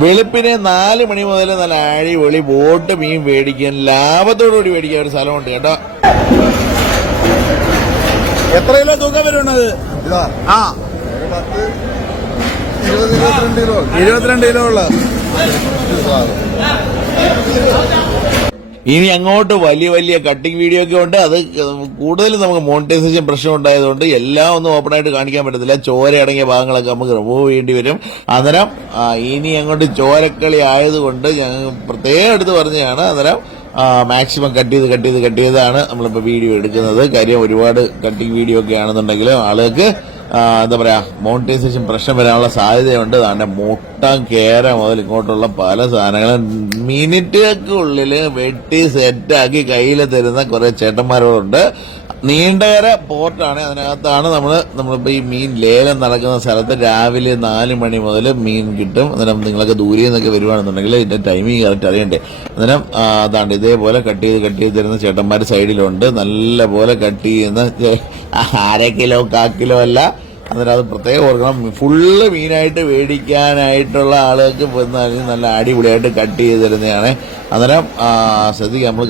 വെളുപ്പിനെ 4 മണി മുതൽ നല്ല അടിപൊളി ബോട്ട് മീൻ മേടിക്കാൻ ലാഭത്തോടുകൂടി മേടിക്കാൻ ഒരു സ്ഥലമുണ്ട് കേട്ടോ. എത്ര കിലോ തൂക്കം വരുന്നത്? 22 കിലോ ഉള്ള. ഇനി അങ്ങോട്ട് വലിയ വലിയ കട്ടിങ് വീഡിയോ ഒക്കെ ഉണ്ട്. അത് കൂടുതലും നമുക്ക് മോണിറ്റൈസേഷൻ പ്രശ്നം ഉണ്ടായതുകൊണ്ട് എല്ലാം ഒന്നും ഓപ്പണായിട്ട് കാണിക്കാൻ പറ്റത്തില്ല. ചോര അടങ്ങിയ ഭാഗങ്ങളൊക്കെ നമുക്ക് റിമൂവ് ചെയ്യേണ്ടി വരും. അന്നേരം ഇനി അങ്ങോട്ട് ചോരക്കളി ആയതുകൊണ്ട് ഞങ്ങൾ പ്രത്യേകം എടുത്ത് പറഞ്ഞതാണ്. അന്നേരം മാക്സിമം കട്ട് ചെയ്താണ് നമ്മളിപ്പോൾ വീഡിയോ എടുക്കുന്നത്. കാര്യം ഒരുപാട് കട്ടിങ് വീഡിയോ ഒക്കെ ആണെന്നുണ്ടെങ്കിൽ ആളുകൾക്ക് എന്താ പറയാ മോണിറ്റൈസേഷൻ പ്രശ്നം വരാനുള്ള സാധ്യതയുണ്ട്. അതാണ്ട് മുട്ടം കേര മുതൽ ഇങ്ങോട്ടുള്ള പല സാധനങ്ങളും മിനിറ്റുകൾക്കുള്ളിൽ വെട്ടി സെറ്റാക്കി കയ്യിൽ തരുന്ന കുറെ ചേട്ടന്മാരോടുണ്ട്. നീണ്ടകര പോർട്ടാണ്. അതിനകത്താണ് നമ്മളിപ്പോ ഈ മീൻ ലേലം നടക്കുന്ന സ്ഥലത്ത് രാവിലെ 4 മണി മുതൽ മീൻ കിട്ടും. അന്നേരം നിങ്ങളൊക്കെ ദൂരെ നിന്നൊക്കെ വരുവാണെന്നുണ്ടെങ്കിൽ ഇതിന്റെ ടൈമിങ് കറക്റ്റ് അറിയണ്ടേ. അന്നേരം അതാണ്ട് ഇതേപോലെ കട്ട് ചെയ്ത് തരുന്ന ചേട്ടന്മാർ സൈഡിലുണ്ട്. നല്ല പോലെ കട്ട് ചെയ്യുന്ന 1/2 കിലോ 1/4 കിലോ അല്ല. അന്നേരം അത് പ്രത്യേകം ഓർക്കണം. ഫുള്ള് മീനായിട്ട് മേടിക്കാനായിട്ടുള്ള ആളുകൾക്ക് നല്ല അടിപൊളിയായിട്ട് കട്ട് ചെയ്ത് തരുന്നതാണ്. അന്നേരം ശ്രദ്ധിക്കുക, നമ്മൾ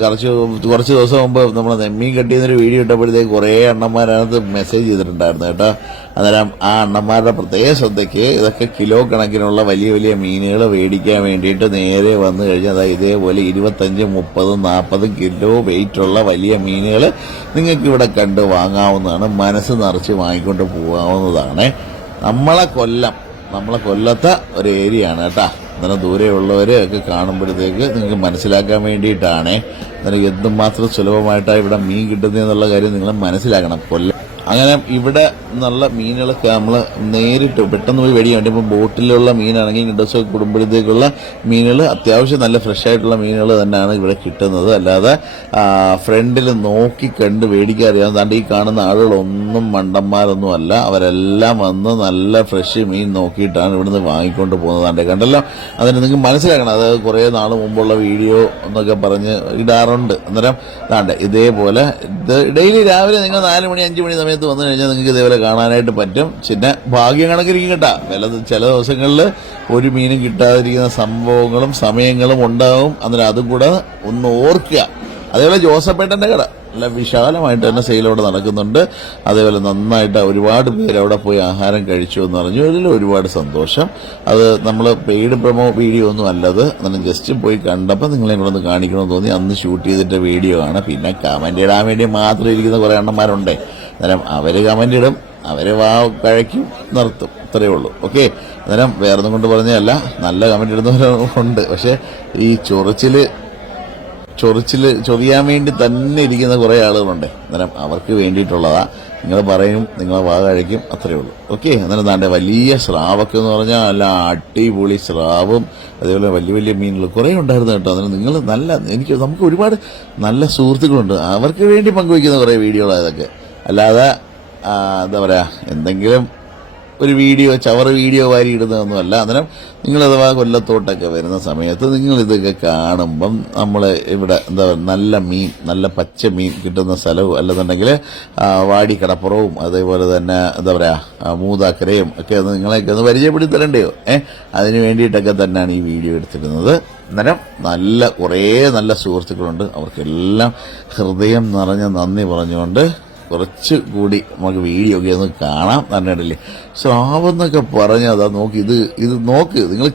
കുറച്ച് ദിവസം മുമ്പ് നമ്മൾ മീൻ കട്ട് ചെയ്യുന്നൊരു വീഡിയോ ഇട്ടപ്പോഴത്തേക്ക് കുറേ അണ്ണന്മാരകത്ത് മെസ്സേജ് ചെയ്തിട്ടുണ്ടായിരുന്നു കേട്ടോ. അന്നേരം ആ അണ്ണന്മാരുടെ പ്രത്യേക ശ്രദ്ധയ്ക്ക് ഇതൊക്കെ കിലോ കണക്കിനുള്ള വലിയ വലിയ മീനുകൾ മേടിക്കാൻ വേണ്ടിയിട്ട് നേരെ വന്നു കഴിഞ്ഞാൽ അതായത് ഇതേപോലെ 25, 30, 40 കിലോ വെയിറ്റുള്ള വലിയ മീനുകൾ നിങ്ങൾക്ക് ഇവിടെ കണ്ട് വാങ്ങാവുന്നതാണ്. മനസ്സ് നിറച്ച് വാങ്ങിക്കൊണ്ട് പോകാവുന്നതാണ്. നമ്മളെ കൊല്ലത്തെ ഒരു ഏരിയ ആണ് കേട്ടോ. അന്നേരം ദൂരെയുള്ളവരെ ഒക്കെ കാണുമ്പോഴത്തേക്ക് നിങ്ങൾക്ക് മനസ്സിലാക്കാൻ വേണ്ടിയിട്ടാണ്. അന്നേരം എന്തുമാത്രം സുലഭമായിട്ടാണ് ഇവിടെ മീൻ കിട്ടുന്നതെന്നുള്ള കാര്യം നിങ്ങൾ മനസ്സിലാക്കണം. അങ്ങനെ ഇവിടെ നിന്നുള്ള മീനുകളൊക്കെ നമ്മൾ നേരിട്ട് പെട്ടെന്ന് പോയി മേടിക്കാൻ വേണ്ടി ഇപ്പോൾ ബോട്ടിലുള്ള മീനാണെങ്കിൽ 2 ദിവസം കൂടുമ്പോഴത്തേക്കുള്ള മീനുകൾ അത്യാവശ്യം നല്ല ഫ്രഷ് ആയിട്ടുള്ള മീനുകൾ തന്നെയാണ് ഇവിടെ കിട്ടുന്നത്. അല്ലാതെ ഫ്രണ്ടിൽ നോക്കി കണ്ട് മേടിക്കാൻ അറിയാവുന്നതാണ്ട് ഈ കാണുന്ന ആളുകളൊന്നും മണ്ടന്മാരൊന്നും അല്ല. അവരെല്ലാം വന്ന് നല്ല ഫ്രഷ് മീൻ നോക്കിയിട്ടാണ് ഇവിടുന്ന് വാങ്ങിക്കൊണ്ട് പോകുന്നതാണ്ട്. കണ്ടല്ലോ, അതിന് നിങ്ങൾക്ക് മനസ്സിലാക്കണം. അത് കുറേ നാൾ മുമ്പുള്ള വീഡിയോ എന്നൊക്കെ പറഞ്ഞ് ഇടാറുണ്ട്. അന്നേരം താണ്ട് ഇതേപോലെ ഡെയിലി രാവിലെ നിങ്ങൾ 4 മണി 5 മണി സമയത്ത് വന്നു കഴിഞ്ഞാൽ നിങ്ങൾക്ക് ഇതേപോലെ കാണാനായിട്ട് പറ്റും. പിന്നെ ഭാഗ്യം കണക്കിരിക്കും കേട്ടാ. ചില ദിവസങ്ങളിൽ ഒരു മീനും കിട്ടാതിരിക്കുന്ന സംഭവങ്ങളും സമയങ്ങളും ഉണ്ടാവും. അന്നേരം അതും കൂടെ ഒന്ന് ഓർക്കുക. അതേപോലെ ജോസഫേട്ടന്റെ കട നല്ല വിശാലമായിട്ട് തന്നെ സെയിൽ അവിടെ നടക്കുന്നുണ്ട്. അതേപോലെ നന്നായിട്ട് ഒരുപാട് പേര് അവിടെ പോയി ആഹാരം കഴിച്ചു എന്ന് പറഞ്ഞു. അതിൽ ഒരുപാട് സന്തോഷം. അത് നമ്മൾ പെയ്ഡ് പ്രൊമോ വീഡിയോ ഒന്നും അല്ലത്. അങ്ങനെ ജസ്റ്റ് പോയി കണ്ടപ്പോൾ നിങ്ങളെ കൂടെ ഒന്ന് കാണിക്കണമെന്ന് തോന്നി അന്ന് ഷൂട്ട് ചെയ്തിട്ട് വീഡിയോ ആണ്. പിന്നെ കമന്റ് ഇടാൻ വേണ്ടി മാത്രം ഇരിക്കുന്ന കുറെ എണ്ണന്മാരുണ്ടേ. അന്നേരം അവര് കമന്റ് ഇടും, അവര് കഴിക്കും, നിർത്തും, ഇത്രയേ ഉള്ളൂ. ഓക്കെ, അന്നേരം വേറൊന്നും കൊണ്ട് പറഞ്ഞതല്ല. നല്ല കമന്റ് ഇടുന്നവരുണ്ട്. പക്ഷെ ഈ ചൊറിയാൻ വേണ്ടി തന്നെ ഇരിക്കുന്ന കുറെ ആളുകളുണ്ട്. അന്നേരം അവർക്ക് വേണ്ടിയിട്ടുള്ളതാ. നിങ്ങൾ പറയും, നിങ്ങളെ കഴിക്കും, അത്രയേ ഉള്ളൂ. ഓക്കെ, അന്നേരം താണ്ടെ വലിയ സ്രാവൊക്കെ എന്ന് പറഞ്ഞാൽ നല്ല അടിപൊളി സ്രാവും അതേപോലെ വലിയ വലിയ മീനുകൾ കുറേ ഉണ്ടായിരുന്നു കേട്ടോ. അന്നേരം നിങ്ങൾ നമുക്ക് ഒരുപാട് നല്ല സുഹൃത്തുക്കളുണ്ട്. അവർക്ക് വേണ്ടി പങ്കുവയ്ക്കുന്ന കുറേ വീഡിയോകളാണ് ഇതൊക്കെ. അല്ലാതെ എന്താ പറയാ, എന്തെങ്കിലും ഒരു വീഡിയോ ചവറ് വീഡിയോ വാരി ഇടുന്നതൊന്നുമല്ല. അന്നേരം നിങ്ങളഥവാ കൊല്ലത്തോട്ടൊക്കെ വരുന്ന സമയത്ത് നിങ്ങളിതൊക്കെ കാണുമ്പം നമ്മൾ ഇവിടെ എന്താ പറയുക, നല്ല പച്ച മീൻ കിട്ടുന്ന സ്ഥലവും അല്ലെന്നുണ്ടെങ്കിൽ വാടിക്കടപ്പുറവും അതേപോലെ തന്നെ എന്താ പറയുക മൂതാക്കരയും ഒക്കെ ഒന്ന് നിങ്ങളെയൊക്കെ ഒന്ന് പരിചയപ്പെടുത്തരണ്ടയോ? അതിന് വേണ്ടിയിട്ടൊക്കെ തന്നെയാണ് ഈ വീഡിയോ എടുത്തിരുന്നത്. അന്നേരം കുറേ നല്ല സുഹൃത്തുക്കളുണ്ട്. അവർക്കെല്ലാം ഹൃദയം നിറഞ്ഞ നന്ദി പറഞ്ഞുകൊണ്ട് കുറച്ചുകൂടി നമുക്ക് വീഡിയോ ഒക്കെ ഒന്ന് കാണാം. തന്നെയല്ലേ സ്രാവെന്നൊക്കെ പറഞ്ഞാൽ അതാ നോക്കി, ഇത് നോക്ക്, നിങ്ങൾ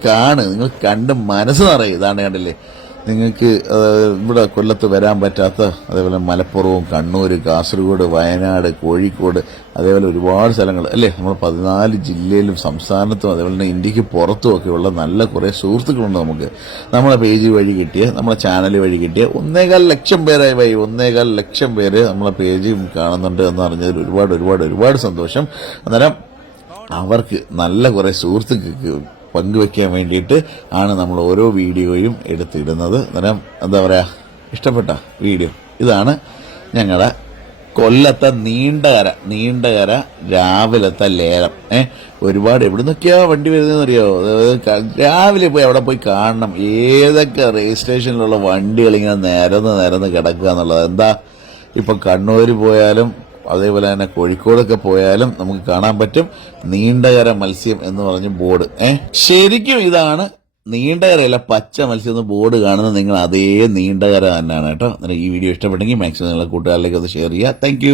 കണ്ട് മനസ്സ് നിറയും. ഇതാണ് കണ്ടില്ലേ, നിങ്ങൾക്ക് ഇവിടെ കൊല്ലത്ത് വരാൻ പറ്റാത്ത അതേപോലെ മലപ്പുറവും കണ്ണൂർ കാസർഗോഡ് വയനാട് കോഴിക്കോട് അതേപോലെ ഒരുപാട് സ്ഥലങ്ങൾ അല്ലേ, നമ്മൾ 14 ജില്ലയിലും സംസ്ഥാനത്തും അതേപോലെ തന്നെ ഇന്ത്യക്ക് പുറത്തും ഒക്കെയുള്ള നല്ല കുറേ സുഹൃത്തുക്കളുണ്ട് നമുക്ക്. നമ്മളെ പേജ് വഴി കിട്ടിയ, നമ്മളെ ചാനൽ വഴി കിട്ടിയ 1.25 ലക്ഷം പേരായി 1.25 ലക്ഷം പേര് നമ്മളെ പേജ് കാണുന്നുണ്ട് എന്ന് അറിഞ്ഞതിൽ ഒരുപാട് സന്തോഷം. അന്നേരം അവർക്ക് നല്ല കുറേ സുഹൃത്തുക്കൾക്ക് പങ്കുവെക്കാൻ വേണ്ടിയിട്ട് ആണ് നമ്മൾ ഓരോ വീഡിയോയും എടുത്തിടുന്നത്. അന്നേരം എന്താ പറയുക, ഇഷ്ടപ്പെട്ട വീഡിയോ ഇതാണ്. ഞങ്ങളുടെ കൊല്ലത്തെ നീണ്ടകര രാവിലത്തെ ലേലം. ഒരുപാട് എവിടെ നിന്നൊക്കെയാ വണ്ടി വരുന്നതെന്ന് അറിയോ? രാവിലെ പോയി അവിടെ പോയി കാണണം ഏതൊക്കെ രജിസ്ട്രേഷനിലുള്ള വണ്ടികൾ ഇങ്ങനെ നിരന്ന് കിടക്കുക എന്നുള്ളത്. എന്താ ഇപ്പം കണ്ണൂർ പോയാലും അതേപോലെ തന്നെ കോഴിക്കോടൊക്കെ പോയാലും നമുക്ക് കാണാൻ പറ്റും നീണ്ടകര മത്സ്യം എന്ന് പറഞ്ഞ് ബോർഡ്. ശരിക്കും ഇതാണ് നീണ്ടകരയല്ല, പച്ച മത്സ്യം എന്ന് ബോർഡ് കാണുന്നത് നിങ്ങൾ അതേ നീണ്ടകര തന്നെയാണ് കേട്ടോ. ഈ വീഡിയോ ഇഷ്ടപ്പെട്ടെങ്കിൽ മാക്സിമം നിങ്ങളുടെ കൂട്ടുകാരിലേക്ക് ഒന്ന് ഷെയർ ചെയ്യുക. താങ്ക്